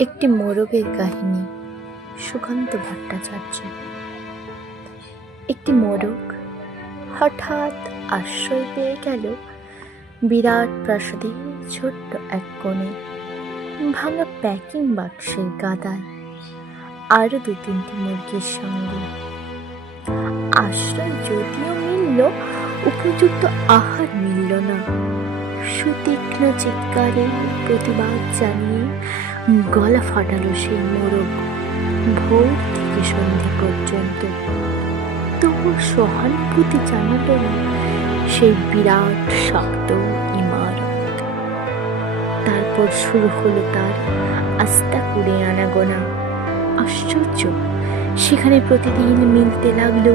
একটি মোরগের কাহিনী। সুকান্ত ভট্টাচার্য। একটি মোরগ হঠাৎ আশ্রয় পেয়ে গেল বিরাট প্রাসাদের ছোট্ট এক কোণে, ভাঙা প্যাকিং বাক্সের গাদায় আরো 2-3টি মুরগির সঙ্গে। আশ্রয় যদিও মিলল, উপযুক্ত আহার মিলল না। সুতীক্ষ্ণ চিৎকারে প্রতিবাদ জানিয়ে গলা ফাটালো সেই মোরগ ভোর থেকে সন্ধ্যা পর্যন্ত। তবু সহানুভূতি জানালো না সেই বিরাট শক্ত ইমারত। তারপর শুরু হলো তার আস্তা কুড়ে আনাগোনা। আশ্চর্য, সেখানে প্রতিদিন মিলতে লাগলো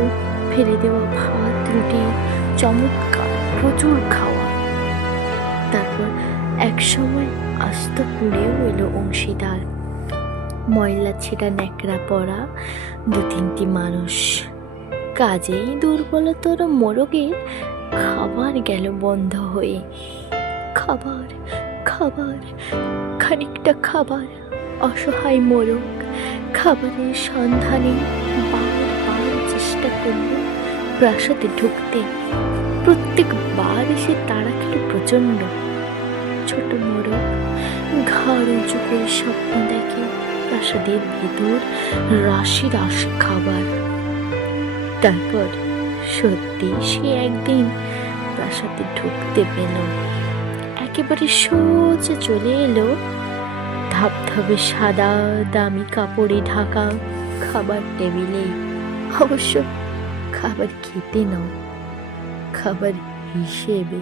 ফেলে দেওয়া ভাত, রুটি, চমৎকার প্রচুর খাওয়া। তারপর এক সময় আস্ত কুড়েও এলো অংশীদার, ময়লা ছেঁড়া ন্যাকড়া পরা 2-3টি মানুষ। কাজেই দুর্বলতর মোরগের খাবার গেল বন্ধ হয়ে। খাবার খাবার, খানিকটা খাবার। অসহায় মোরগ খাবারের সন্ধানে বারবার চেষ্টা করল প্রাসাদে ঢুকতে। প্রত্যেকবার এসে তাড়া খেল প্রচণ্ড। ছোট মোরগ ঘাড় উঁচু করে স্বপ্ন দেখে প্রাসাদের ভেতর রাশি রাশি খাবার। তারপর সত্যি সে একদিন প্রাসাদে ঢুকতে পেল। একেবারে সোজা চলে এলো ধবধবে সাদা দামি কাপড়ে ঢাকা খাবার টেবিলে। অবশ্য খাবার খেতে নয়, খাবার হিসেবে।